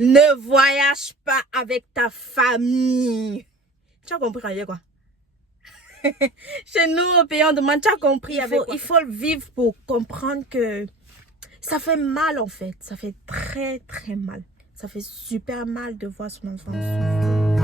Ne voyage pas avec ta famille. Tu as compris quand il y a quoi? Chez nous, au pays, on demande, tu as compris il faut le vivre pour comprendre que ça fait mal en fait. Ça fait très très mal. Ça fait super mal de voir son enfant souffrir.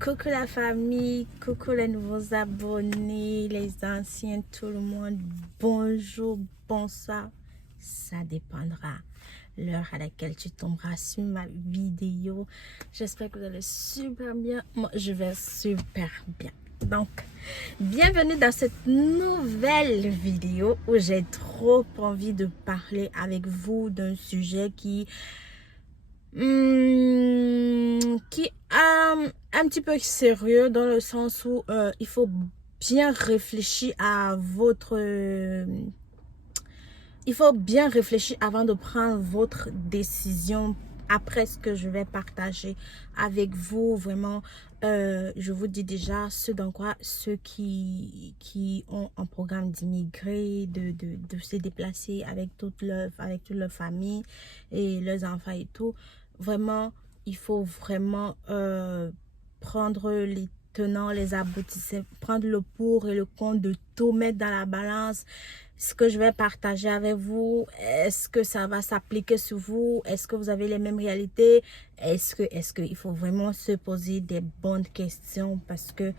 Coucou la famille, coucou les nouveaux abonnés, les anciens, tout le monde. Bonjour, bonsoir. Ça dépendra l'heure à laquelle tu tomberas sur ma vidéo. J'espère que vous allez super bien. Moi, je vais super bien. Donc, bienvenue dans cette nouvelle vidéo où j'ai trop envie de parler avec vous d'un sujet qui un petit peu sérieux, dans le sens où il faut bien réfléchir à il faut bien réfléchir avant de prendre votre décision après ce que je vais partager avec vous. Vraiment, je vous dis déjà ce dans quoi ceux qui ont un programme d'immigrer, de se déplacer avec toute leur famille et leurs enfants et tout. Vraiment, il faut vraiment prendre les tenants, les aboutissants, prendre le pour et le contre de tout, mettre dans la balance. Ce que je vais partager avec vous, est-ce que ça va s'appliquer sur vous? Est-ce que vous avez les mêmes réalités? Est-ce que il faut vraiment se poser des bonnes questions, parce que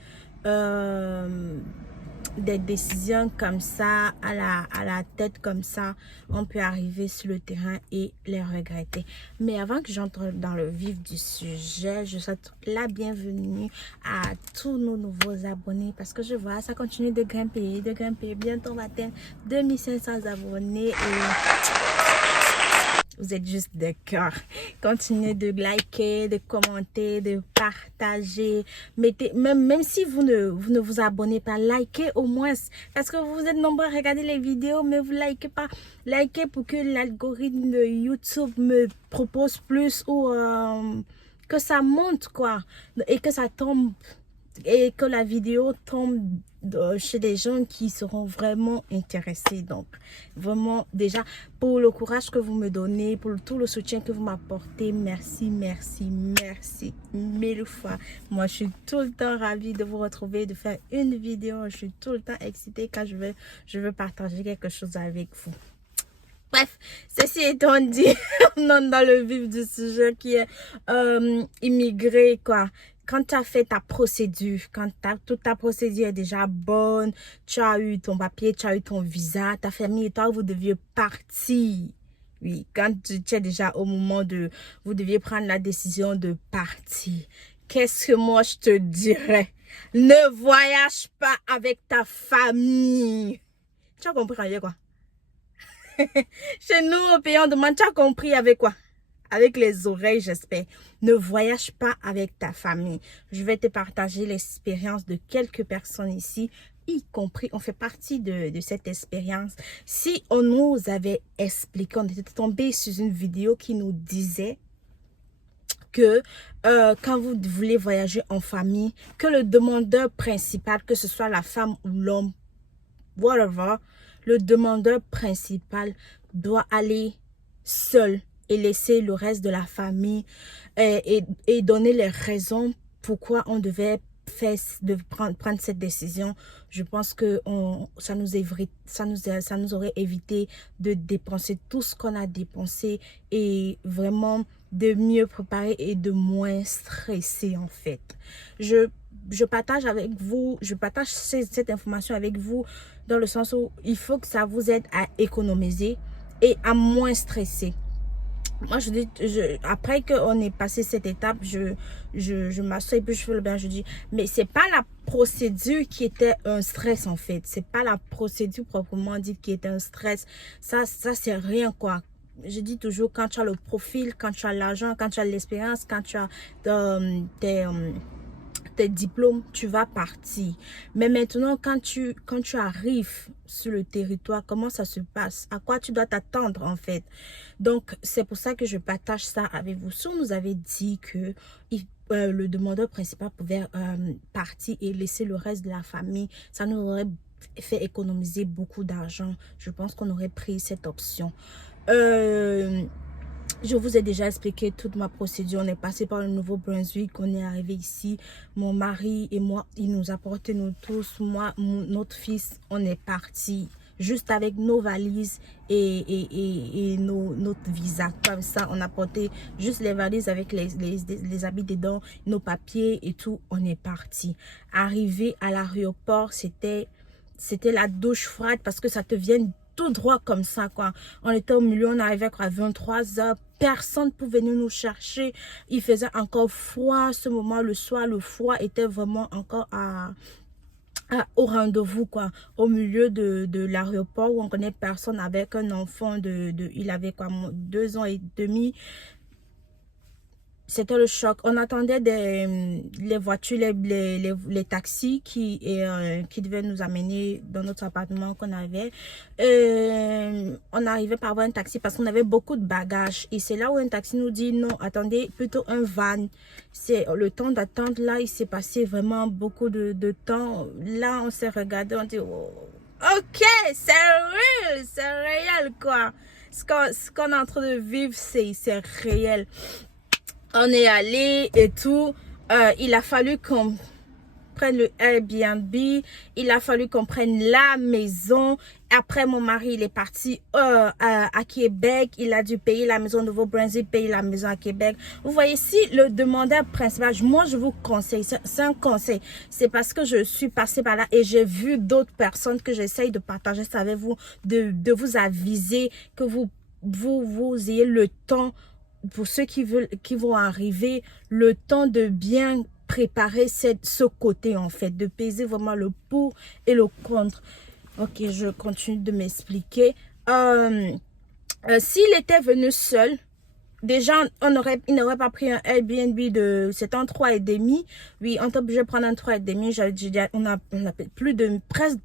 des décisions comme ça, à la tête comme ça, on peut arriver sur le terrain et les regretter. Mais avant que j'entre dans le vif du sujet, je souhaite la bienvenue à tous nos nouveaux abonnés, parce que je vois ça continue de grimper. Bientôt on va atteindre 2500 abonnés et vous êtes juste de cœur. Continuez de liker, de commenter, de partager. Mettez, même si vous ne vous abonnez pas, likez au moins. Parce que vous êtes nombreux à regarder les vidéos, mais vous likez pas. Likez pour que l'algorithme de YouTube me propose plus, ou que ça monte quoi. Et que ça tombe. Et que la vidéo tombe chez des gens qui seront vraiment intéressés. Donc vraiment, déjà, pour le courage que vous me donnez, pour tout le soutien que vous m'apportez, merci mille fois. Moi je suis tout le temps ravie de vous retrouver, de faire une vidéo. Je suis tout le temps excitée quand je veux partager quelque chose avec vous. Bref, ceci étant dit, on entre dans le vif du sujet qui est immigré quoi. Quand tu as fait ta procédure, quand toute ta procédure est déjà bonne, tu as eu ton papier, tu as eu ton visa, ta famille et toi, vous deviez partir. Oui, quand tu es déjà au moment de... Vous deviez prendre la décision de partir. Qu'est-ce que moi je te dirais? Ne voyage pas avec ta famille. Tu as compris avec quoi? Chez nous, au pays, on demande, tu as compris avec quoi? Avec les oreilles, j'espère. Ne voyage pas avec ta famille. Je vais te partager l'expérience de quelques personnes ici, y compris, on fait partie de cette expérience. Si on nous avait expliqué, on était tombé sur une vidéo qui nous disait que quand vous voulez voyager en famille, que le demandeur principal, que ce soit la femme ou l'homme, whatever, le demandeur principal doit aller seul et laisser le reste de la famille et donner les raisons pourquoi on devait prendre cette décision. Je pense que ça nous aurait évité de dépenser tout ce qu'on a dépensé, et vraiment de mieux préparer et de moins stresser en fait. Je partage avec vous, cette information avec vous dans le sens où il faut que ça vous aide à économiser et à moins stresser. Moi, je dis, après qu'on ait passé cette étape, je m'assois et puis je fais le bain, je dis, mais c'est pas la procédure qui était un stress en fait. C'est pas la procédure proprement dite qui était un stress. Ça c'est rien quoi. Je dis toujours, quand tu as le profil, quand tu as l'argent, quand tu as l'expérience, quand tu as tes tes diplômes, tu vas partir. Mais maintenant, quand tu arrives sur le territoire, comment ça se passe? À quoi tu dois t'attendre en fait? Donc, c'est pour ça que je partage ça avec vous. Si on nous avait dit que le demandeur principal pouvait partir et laisser le reste de la famille, ça nous aurait fait économiser beaucoup d'argent. Je pense qu'on aurait pris cette option. Je vous ai déjà expliqué toute ma procédure. On est passé par le Nouveau-Brunswick, on est arrivé ici. Mon mari et moi, il nous a porté nous tous. Moi, notre fils, on est parti juste avec nos valises et notre visa. Comme ça, on a porté juste les valises avec les habits dedans, nos papiers et tout. On est parti. Arrivé à l'aéroport, c'était la douche froide parce que ça te vient tout droit comme ça, quoi. On était au milieu, on arrivait à 23 h. Personne ne pouvait venir nous chercher. Il faisait encore froid à ce moment. Le soir, le froid était vraiment encore au rendez-vous, quoi. Au milieu de l'aéroport où on connaît personne avec un enfant il avait quoi, 2 ans et demi. C'était le choc. On attendait les voitures, les taxis qui devaient nous amener dans notre appartement qu'on avait. On arrivait par avoir un taxi parce qu'on avait beaucoup de bagages. Et c'est là où un taxi nous dit non, attendez, plutôt un van. C'est le temps d'attente là, il s'est passé vraiment beaucoup de temps. Là, on s'est regardé, on dit oh, ok, c'est réel quoi. Ce qu'on est en train de vivre, c'est réel. On est allé et tout. Il a fallu qu'on prenne le Airbnb. Il a fallu qu'on prenne la maison. Après, mon mari, il est parti à Québec. Il a dû payer la maison de Nouveau-Brunswick, payer la maison à Québec. Vous voyez, si le demandeur principal, moi, je vous conseille, c'est un conseil. C'est parce que je suis passée par là et j'ai vu d'autres personnes que j'essaye de partager ça avec vous, de vous aviser, que vous ayez le temps, pour ceux qui vont arriver, le temps de bien préparer ce côté en fait, de peser vraiment le pour et le contre. Ok, je continue de m'expliquer. S'il était venu seul, déjà, il n'aurait pas pris un Airbnb c'est un 3,5. Oui, on est obligé de prendre un 3,5. On a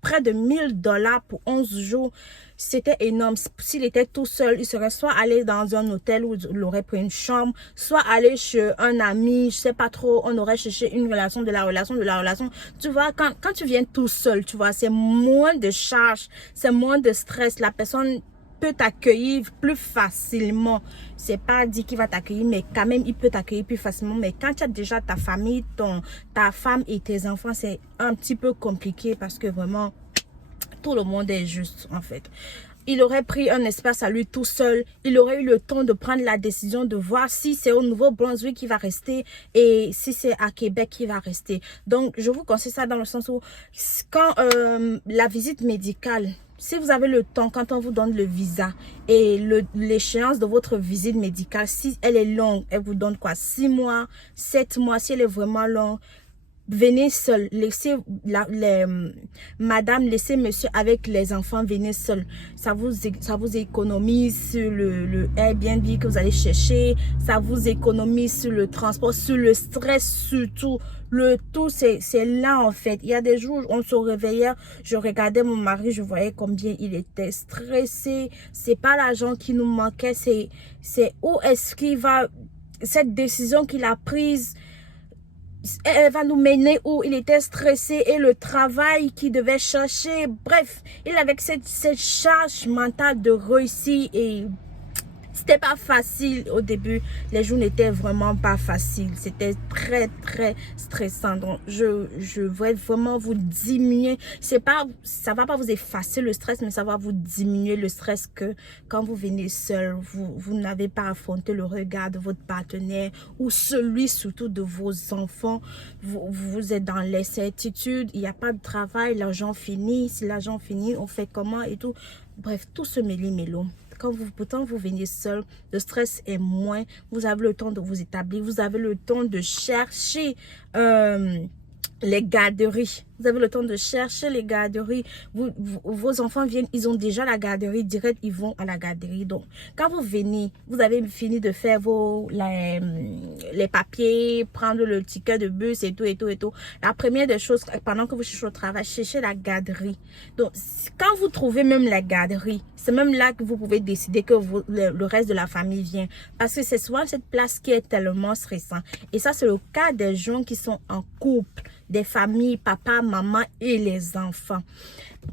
près de 1000 $ pour 11 jours. C'était énorme. S'il était tout seul, il serait soit allé dans un hôtel où il aurait pris une chambre, soit allé chez un ami, je sais pas trop, on aurait cherché une relation, de la relation. Tu vois, quand tu viens tout seul, tu vois, c'est moins de charge, c'est moins de stress. La personne peut t'accueillir plus facilement. C'est pas dit qu'il va t'accueillir, mais quand même il peut t'accueillir plus facilement. Mais quand tu as déjà ta famille, ta femme et tes enfants, c'est un petit peu compliqué parce que vraiment tout le monde est juste en fait. Il aurait pris un espace à lui tout seul. Il aurait eu le temps de prendre la décision de voir si c'est au Nouveau-Brunswick qui va rester et si c'est à Québec qui va rester. Donc, je vous conseille ça dans le sens où quand la visite médicale, si vous avez le temps, quand on vous donne le visa et l'échéance de votre visite médicale, si elle est longue, elle vous donne quoi? 6 mois, 7 mois, si elle est vraiment longue, venez seul, laissez madame, laissez monsieur avec les enfants, venez seul. Ça vous économise sur le Airbnb que vous allez chercher, ça vous économise sur le transport, sur le stress surtout. Le tout, c'est là en fait. Il y a des jours, on se réveillait, je regardais mon mari, je voyais combien il était stressé. C'est pas l'argent qui nous manquait, c'est où est-ce qu'il va, cette décision qu'il a prise, elle va nous mener où il était stressé et le travail qu'il devait chercher. Bref, il avait cette charge mentale de réussir et c'était pas facile au début. Les jours n'étaient vraiment pas faciles. C'était très stressant. Donc je vais vraiment vous diminuer. Ça va pas vous effacer le stress, mais ça va vous diminuer le stress que quand vous venez seul, vous n'avez pas affronté le regard de votre partenaire ou celui surtout de vos enfants. Vous êtes dans l'incertitude. Il n'y a pas de travail. L'argent finit. Si l'argent finit, on fait comment et tout. Bref, tout ce méli-mélo. Pourtant vous venez seul, le stress est moins, vous avez le temps de vous établir, vous avez le temps de chercher les garderies. Vous avez le temps de chercher les garderies. Vos enfants viennent, ils ont déjà la garderie direct, ils vont à la garderie. Donc, quand vous venez, vous avez fini de faire les papiers, prendre le ticket de bus et tout, et tout, et tout. La première des choses, pendant que vous cherchez au travail, cherchez la garderie. Donc, quand vous trouvez même la garderie, c'est même là que vous pouvez décider que le reste de la famille vient. Parce que c'est souvent cette place qui est tellement stressante. Et ça, c'est le cas des gens qui sont en couple, des familles, papa, maman et les enfants.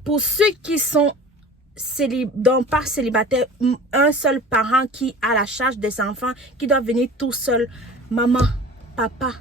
Pour ceux qui sont pas célibataires, un seul parent qui a la charge des enfants, qui doit venir tout seul, maman, papa,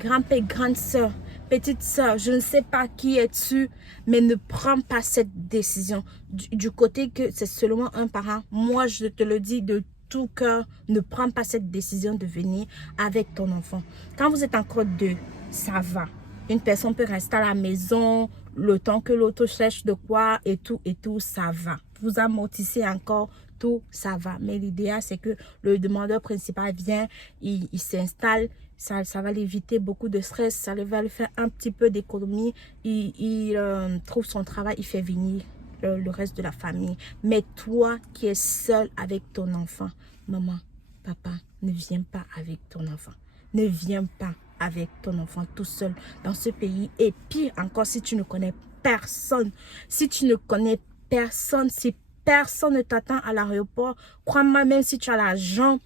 grand-père, grande soeur, petite soeur, je ne sais pas qui es-tu, mais ne prends pas cette décision du côté que c'est seulement un parent. Moi, je te le dis de tout cœur, ne prends pas cette décision de venir avec ton enfant. Quand vous êtes encore deux, ça va. Une personne peut rester à la maison le temps que l'autre cherche de quoi et tout, ça va. Vous amortissez encore, tout, ça va. Mais l'idéal, c'est que le demandeur principal vient, il s'installe, ça va l'éviter beaucoup de stress, ça va lui faire un petit peu d'économie, il trouve son travail, il fait venir le reste de la famille. Mais toi qui es seul avec ton enfant, maman, papa, ne viens pas avec ton enfant. Ne viens pas avec ton enfant tout seul dans ce pays. Et pire encore, si tu ne connais personne, si tu ne connais personne, si personne ne t'attend à l'aéroport, crois-moi, même si tu as l'argent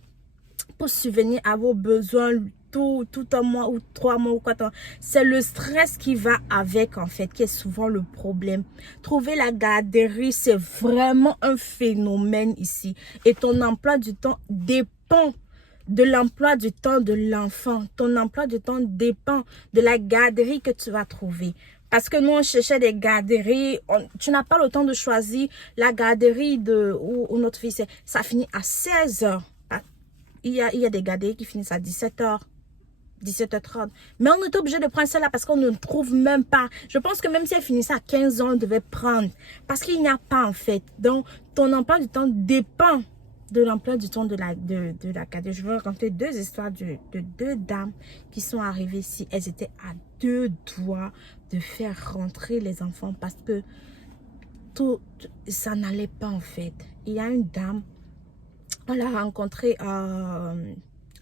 pour subvenir à vos besoins tout un mois ou 3 mois ou quoi, c'est le stress qui va avec en fait, qui est souvent le problème. Trouver la garderie, c'est vraiment un phénomène ici. Et ton emploi du temps dépend de l'emploi du temps de l'enfant. Ton emploi du temps dépend de la garderie que tu vas trouver. Parce que nous, on cherchait des garderies. Tu n'as pas le temps de choisir la garderie où notre fils est. Ça finit à 16 h. Il y a des garderies qui finissent à 17 h. 17h30. Mais on est obligé de prendre celle-là parce qu'on ne trouve même pas. Je pense que même si elle finissait à 15 ans, on devait prendre. Parce qu'il n'y a pas en fait. Donc, ton emploi du temps dépend de l'emploi du temps de la garderie. Je vais raconter 2 histoires de 2 dames qui sont arrivées ici. Elles étaient à 2 doigts de faire rentrer les enfants parce que ça n'allait pas en fait. Il y a une dame, on l'a rencontrée à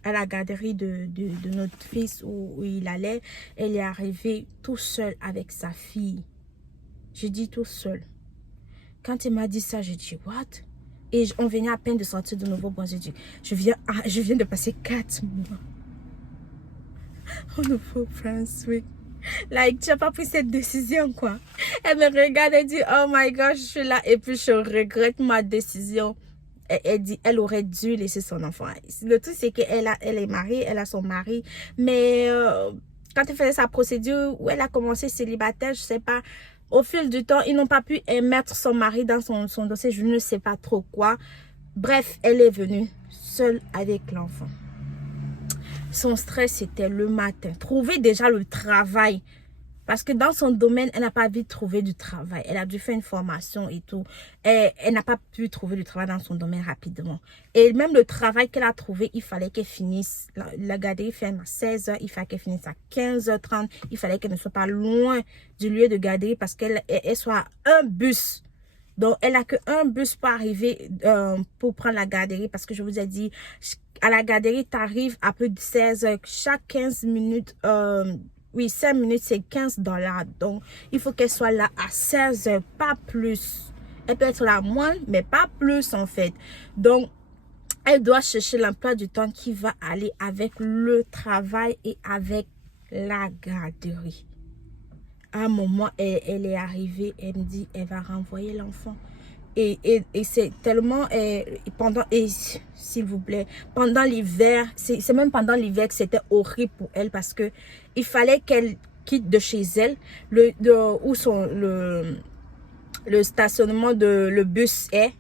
la garderie de notre fils où il allait. Elle est arrivée tout seul avec sa fille. Je dis tout seul. Quand il m'a dit ça, j'ai dit what? Et on venait à peine de sortir de Nouveau-Brunswick. Je viens de passer 4 mois au Nouveau-Brunswick. Like, tu n'as pas pris cette décision, quoi. Elle me regarde et dit, oh my gosh, je suis là. Et puis, je regrette ma décision. Elle dit, elle aurait dû laisser son enfant. Le truc, c'est qu'elle est mariée, elle a son mari. Mais quand elle faisait sa procédure, où elle a commencé célibataire, je sais pas. Au fil du temps, ils n'ont pas pu émettre son mari dans son dossier. Je ne sais pas trop quoi. Bref, elle est venue seule avec l'enfant. Son stress, c'était le matin. Trouver déjà le travail. Parce que dans son domaine, elle n'a pas pu trouver du travail. Elle a dû faire une formation et tout. Et elle n'a pas pu trouver du travail dans son domaine rapidement. Et même le travail qu'elle a trouvé, il fallait qu'elle finisse. La garderie ferme à 16 h. Il fallait qu'elle finisse à 15h30. Il fallait qu'elle ne soit pas loin du lieu de garderie parce qu'elle soit à un bus. Donc, elle n'a qu'un bus pour arriver, pour prendre la garderie. Parce que je vous ai dit, à la garderie, tu arrives à peu de 16 h. Chaque 15 minutes, oui, 5 minutes, c'est 15 $. Donc, il faut qu'elle soit là à 16 h, pas plus. Elle peut être là moins, mais pas plus en fait. Donc, elle doit chercher l'emploi du temps qui va aller avec le travail et avec la garderie. À un moment, elle est arrivée, elle me dit, elle va renvoyer l'enfant. Et c'est tellement, s'il vous plaît, pendant l'hiver, c'est même pendant l'hiver que c'était horrible pour elle parce que il fallait qu'elle quitte de chez elle, où le stationnement le bus est.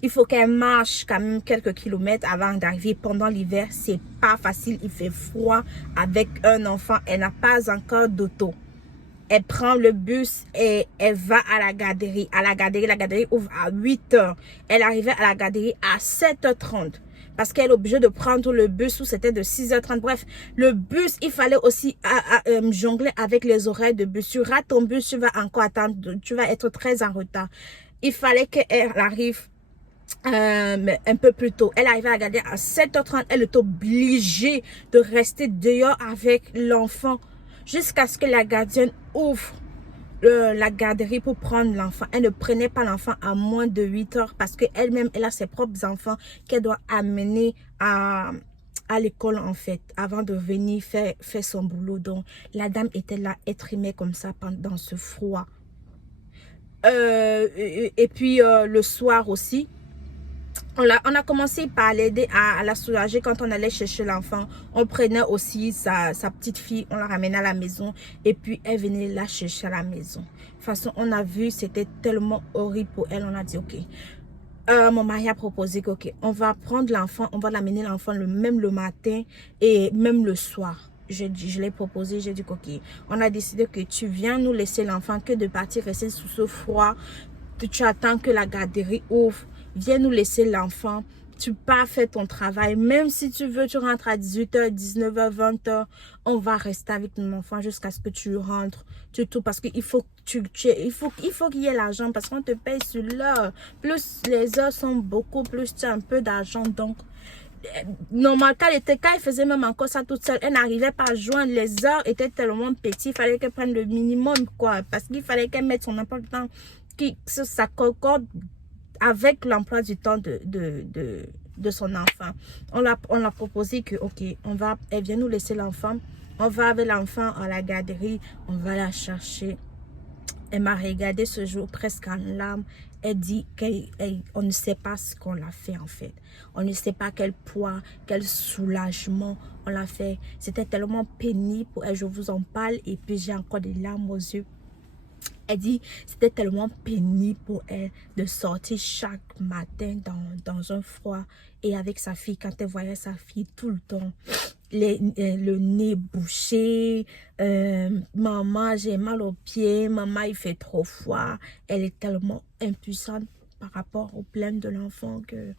Il faut qu'elle marche quand même quelques kilomètres avant d'arriver. Pendant l'hiver, c'est pas facile, il fait froid avec un enfant, elle n'a pas encore d'auto. Elle prend le bus et elle va à la garderie. La garderie ouvre à 8 h. Elle arrivait à la garderie à 7h30. parce qu'elle est obligée de prendre le bus où c'était de 6h30. Bref, le bus, il fallait aussi jongler avec les horaires de bus. Tu rates ton bus, tu vas encore attendre, tu vas être très en retard. Il fallait qu'elle arrive un peu plus tôt. Elle arrivait à garder à 7h30. Elle est obligée de rester dehors avec l'enfant jusqu'à ce que la gardienne ouvre la garderie pour prendre l'enfant. Elle ne prenait pas l'enfant à moins de 8h parce qu'elle-même, elle a ses propres enfants qu'elle doit amener à l'école en fait, avant de venir faire son boulot. Donc, la dame était là, étrimée comme ça pendant ce froid. Et puis, le soir aussi, on a commencé par l'aider à la soulager quand on allait chercher l'enfant. On prenait aussi sa petite fille, on la ramenait à la maison et puis elle venait la chercher à la maison. De toute façon, on a vu, c'était tellement horrible pour elle. On a dit, ok. Mon mari a proposé que, ok, on va prendre l'enfant, on va l'amener l'enfant même le matin et même le soir. Je l'ai proposé, j'ai dit, ok, on a décidé que tu viens nous laisser l'enfant, que de partir rester sous ce froid. Tu attends que la garderie ouvre. Viens nous laisser l'enfant. Tu pars faire ton travail. Même si tu veux, tu rentres à 18h, 19h, 20h. On va rester avec ton enfant jusqu'à ce que tu rentres. Tout parce qu'il faut qu'il y ait l'argent parce qu'on te paye sur l'heure. Plus les heures sont beaucoup, plus tu as un peu d'argent. Donc, normal, quand elle faisait même encore ça toute seule, elle n'arrivait pas à joindre. Les heures étaient tellement petites. Il fallait qu'elle prenne le minimum, quoi. Parce qu'il fallait qu'elle mette son emploi du temps qui ça concorde avec l'emploi du temps de son enfant. On l'a proposé que, ok, elle vient nous laisser l'enfant. On va avec l'enfant à la garderie. On va la chercher. Elle m'a regardé ce jour presque en larmes. Elle dit qu'on ne sait pas ce qu'on l'a fait en fait. On ne sait pas quel poids, quel soulagement on l'a fait. C'était tellement pénible pour elle. Je vous en parle et puis j'ai encore des larmes aux yeux. Elle dit c'était tellement pénible pour elle de sortir chaque matin dans un froid et avec sa fille, quand elle voyait sa fille tout le temps, le nez bouché, maman j'ai mal aux pieds, maman il fait trop froid. Elle est tellement impuissante par rapport aux plaintes de l'enfant que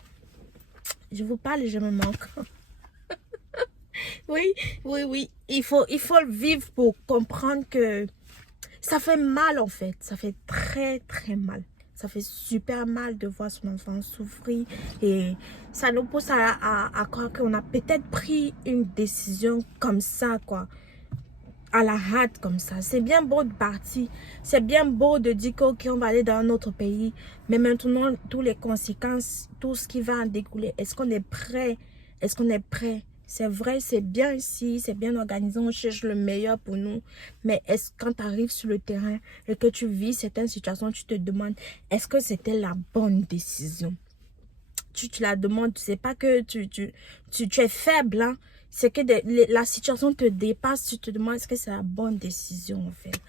je vous parle et je me manque. Oui, il faut le vivre pour comprendre que ça fait mal en fait, ça fait très très mal. Ça fait super mal de voir son enfant souffrir et ça nous pousse à croire qu'on a peut-être pris une décision comme ça quoi, à la hâte comme ça. C'est bien beau de partir, c'est bien beau de dire qu'on va aller dans un autre pays, mais maintenant toutes les conséquences, tout ce qui va en découler, est-ce qu'on est prêt? Est-ce qu'on est prêt? C'est vrai, c'est bien ici, c'est bien organisé, on cherche le meilleur pour nous. Mais est-ce quand tu arrives sur le terrain et que tu vis certaines situations, tu te demandes, est-ce que c'était la bonne décision? Tu la demandes, tu sais pas que tu es faible, hein? C'est que la situation te dépasse, tu te demandes, est-ce que c'est la bonne décision en fait?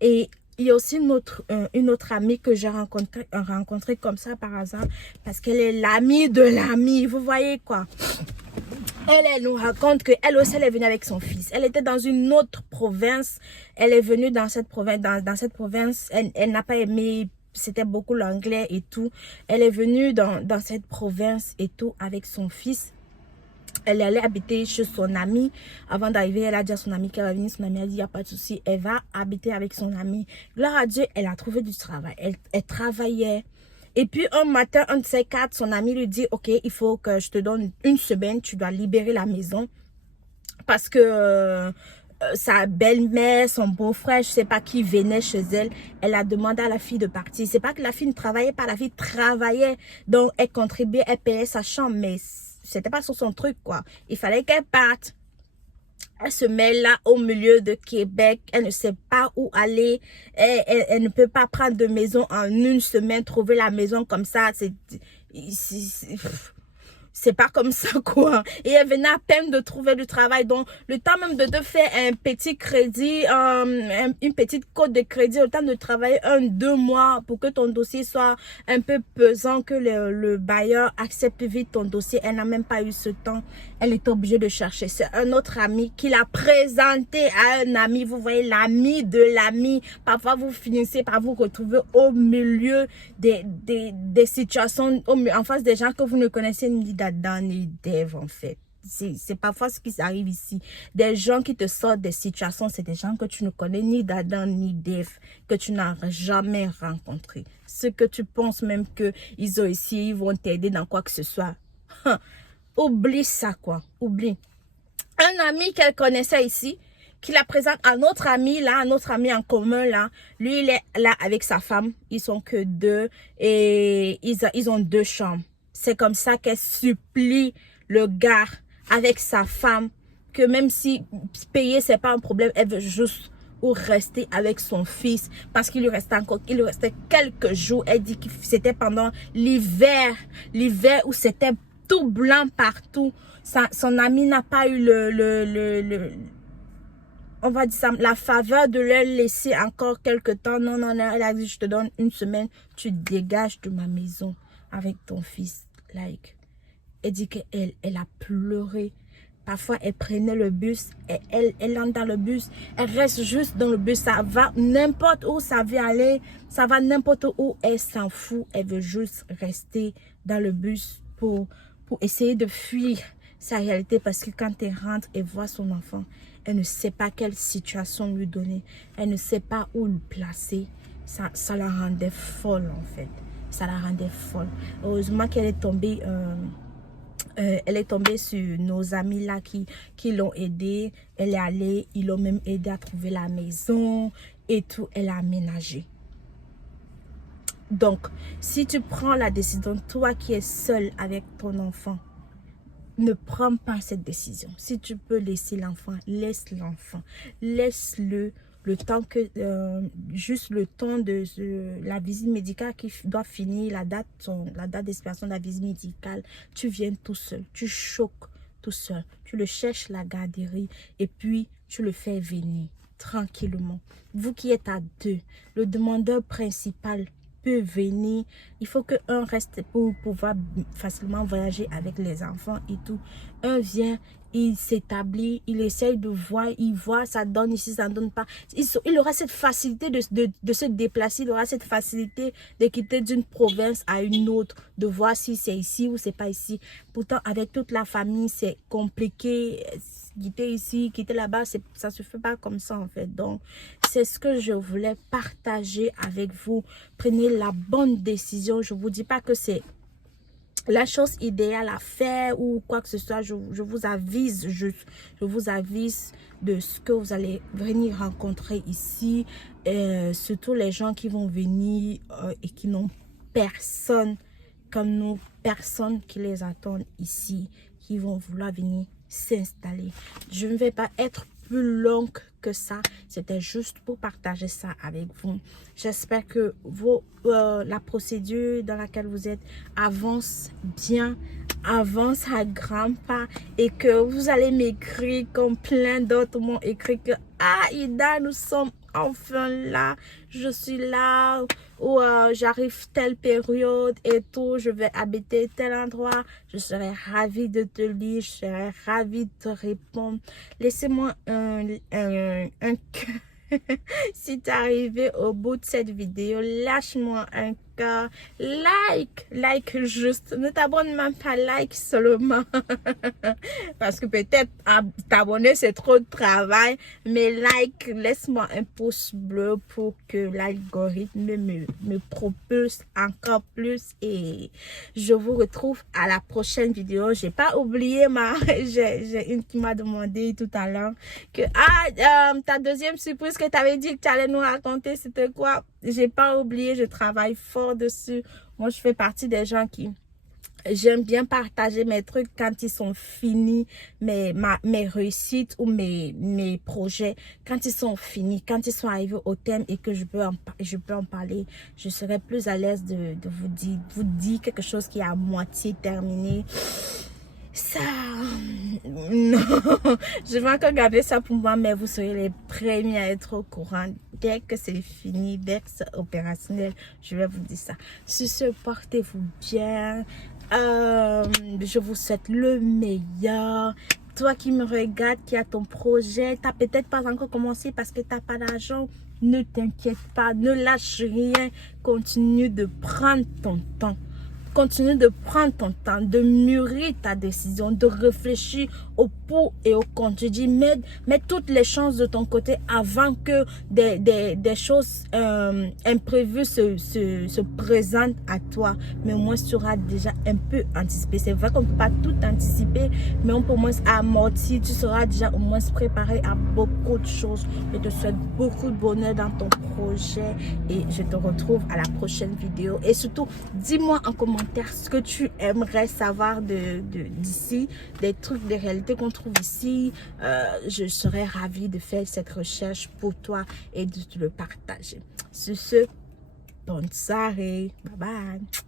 Et il y a aussi une autre amie que j'ai rencontrée comme ça par hasard, parce qu'elle est l'amie de l'amie, vous voyez quoi? Elle nous raconte qu'elle aussi, elle est venue avec son fils. Elle était dans une autre province. Elle est venue dans cette province. Dans cette province, elle n'a pas aimé, c'était beaucoup l'anglais et tout. Elle est venue dans cette province et tout avec son fils. Elle allait habiter chez son ami. Avant d'arriver, elle a dit à son ami qu'elle va venir. Son ami a dit, il n'y a pas de souci. Elle va habiter avec son ami. Gloire à Dieu, elle a trouvé du travail. Elle travaillait. Et puis un matin, un de ces quatre, son ami lui dit, ok, il faut que je te donne une semaine, tu dois libérer la maison. Parce que sa belle-mère, son beau-frère, je sais pas qui venait chez elle, elle a demandé à la fille de partir. C'est pas que la fille ne travaillait pas, la fille travaillait. Donc elle contribuait, elle payait sa chambre, mais c'était pas sur son truc quoi. Il fallait qu'elle parte. Elle se met là au milieu de Québec. Elle ne sait pas où aller. Elle ne peut pas prendre de maison en une semaine. Trouver la maison comme ça, c'est pas comme ça quoi. Et elle venait à peine de trouver du travail. Donc le temps même de faire un petit crédit, une petite cote de crédit, le temps de travailler 1-2 mois pour que ton dossier soit un peu pesant, que le bailleur accepte vite ton dossier. Elle n'a même pas eu ce temps. Elle est obligée de chercher. C'est un autre ami qui l'a présenté à un ami. Vous voyez, l'ami de l'ami. Parfois vous finissez par vous retrouver au milieu des situations, en face des gens que vous ne connaissez ni d'Adam ni d'Ève en fait. C'est parfois ce qui arrive ici. Des gens qui te sortent des situations, c'est des gens que tu ne connais ni d'Adam ni d'Ève, que tu n'as jamais rencontré. Ce que tu penses même qu'ils ont ici, ils vont t'aider dans quoi que ce soit. Oublie ça quoi, oublie. Un ami qu'elle connaissait ici, qui la présente à notre ami là, à notre ami en commun là. Lui, il est là avec sa femme. Ils sont que deux et ils ont 2 chambres. C'est comme ça qu'elle supplie le gars avec sa femme que même si payer c'est pas un problème, elle veut juste ou rester avec son fils parce qu'il lui restait quelques jours. Elle dit que c'était pendant l'hiver où c'était tout blanc partout. Son ami n'a pas eu on va dire ça, la faveur de leur laisser encore quelques temps. Non, non, non, elle a dit, je te donne 1 semaine, tu dégages de ma maison avec ton fils. Like, elle dit qu'elle a pleuré. Parfois, elle prenait le bus et elle entre dans le bus. Elle reste juste dans le bus. Ça va n'importe où ça veut aller. Ça va n'importe où. Elle s'en fout. Elle veut juste rester dans le bus pour essayer de fuir sa réalité. Parce que quand elle rentre et voit son enfant, elle ne sait pas quelle situation lui donner. Elle ne sait pas où le placer. Ça la rendait folle en fait. Ça la rendait folle. Heureusement qu'elle est tombée... elle est tombée sur nos amis là qui l'ont aidée. Elle est allée, ils l'ont même aidé à trouver la maison et tout. Elle a aménagé. Donc, si tu prends la décision, toi qui es seule avec ton enfant, ne prends pas cette décision. Si tu peux laisser l'enfant, laisse l'enfant. Laisse-le le temps que, juste le temps de la visite médicale qui doit finir, la date d'expiration de la visite médicale, tu viens tout seul, tu choques tout seul, tu le cherches la garderie et puis tu le fais venir tranquillement. Vous qui êtes à 2, le demandeur principal peut venir. Il faut que un reste pour pouvoir facilement voyager avec les enfants et tout. Un vient, il s'établit, il essaye de voir, il voit, ça donne ici, ça ne donne pas. Il aura cette facilité de se déplacer, il aura cette facilité de quitter d'une province à une autre, de voir si c'est ici ou c'est pas ici. Pourtant, avec toute la famille, c'est compliqué. Quitter ici, quitter là-bas, ça se fait pas comme ça en fait. Donc, c'est ce que je voulais partager avec vous. Prenez la bonne décision. Je vous dis pas que c'est la chose idéale à faire ou quoi que ce soit. Je vous avise juste. Je vous avise de ce que vous allez venir rencontrer ici. Surtout les gens qui vont venir et qui n'ont personne comme nous, personne qui les attend ici, qui vont vouloir venir s'installer. Je ne vais pas être plus longue que ça. C'était juste pour partager ça avec vous. J'espère que la procédure dans laquelle vous êtes avance bien, avance à grands pas et que vous allez m'écrire comme plein d'autres m'ont écrit que ah Ida, nous sommes enfin là, je suis là ou j'arrive telle période et tout, je vais habiter tel endroit. Je serai ravie de te lire, je serai ravie de te répondre. Laissez-moi un si tu es arrivé au bout de cette vidéo, lâche-moi un cœur, like juste, ne t'abonne même pas, like seulement parce que peut-être t'abonner c'est trop de travail, mais like, laisse-moi un pouce bleu pour que l'algorithme me propulse encore plus et je vous retrouve à la prochaine vidéo. J'ai pas oublié j'ai une qui m'a demandé tout à l'heure que ta deuxième surprise que tu avais dit que tu allais nous raconter, c'était quoi? J'ai pas oublié, je travaille fort dessus. Moi, je fais partie des gens qui j'aime bien partager mes trucs quand ils sont finis, mes réussites ou mes projets. Quand ils sont finis, quand ils sont arrivés au thème et que je peux en parler, je serai plus à l'aise de vous dire quelque chose qui est à moitié terminé. Ça, non, je vais encore garder ça pour moi, mais vous serez les premiers à être au courant. Dès que c'est fini, dès que c'est opérationnel, je vais vous dire ça. Sur ce, portez-vous bien. Je vous souhaite le meilleur. Toi qui me regardes, qui a ton projet, tu n'as peut-être pas encore commencé parce que tu n'as pas d'argent. Ne t'inquiète pas, ne lâche rien. Continue de prendre ton temps. continue de prendre ton temps, de mûrir ta décision, de réfléchir au pour et au contre. Je dis, mets toutes les chances de ton côté avant que des choses imprévues se présentent à toi. Mais au moins, tu auras déjà un peu anticipé. C'est vrai qu'on ne peut pas tout anticiper, mais on peut au moins amortir. Tu seras déjà au moins préparé à beaucoup de choses. Je te souhaite beaucoup de bonheur dans ton projet et je te retrouve à la prochaine vidéo. Et surtout, dis-moi en commentaire ce que tu aimerais savoir d'ici, des trucs de réalité qu'on trouve ici. Je serais ravie de faire cette recherche pour toi et de te le partager. Sur ce, bonne soirée. Bye bye.